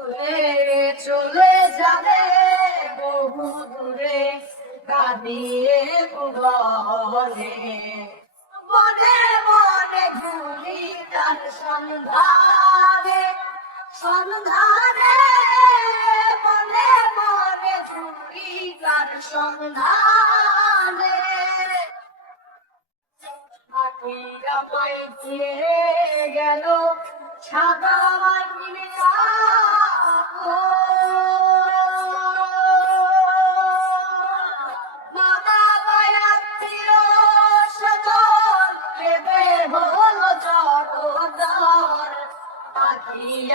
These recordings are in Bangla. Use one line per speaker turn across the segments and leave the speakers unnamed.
দূরে চলে যাবে, বহু দূরে কাঁদিয়ে বলে মনে মনে ঘুরি তার সন্ধানে সন্ধানে। মনে মনে ঘুরি তার সন্ধানে। মাটির দিয়ে গেল সাদা মাটির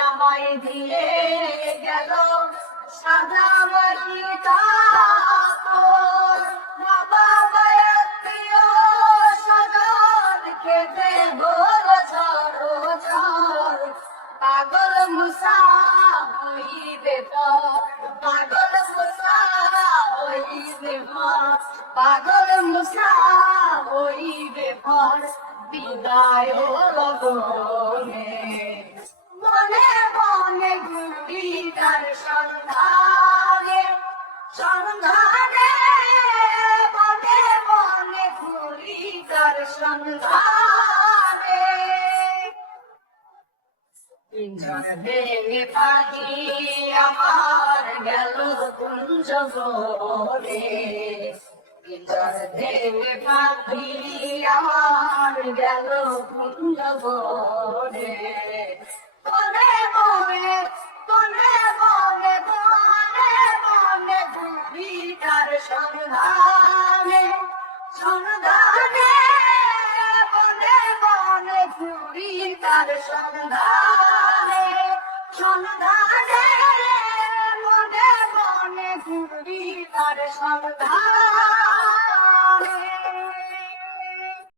আমায় দিয়ে গেল সাদা মাটির মুসা হইবে পাগল মুসা হইবে পাগল মুসা হইবে বিদায় লগনে মনে মনে ঘুরি তার সন্ধানে। সন্ধানে মনে মনে ঘুরি তার সন্ধানে। ভেঙে আমার গেল কুঞ্জ পিঞ্জর ভেঙে পাখি আমার গেল কুঞ্জ ঘুরি তার সন্ধানে। সন্ধানে মনে মনে ঘুরি তার সন্ধানে। সন্ধানে মনে মনে ঘুরি তার সন্ধানে।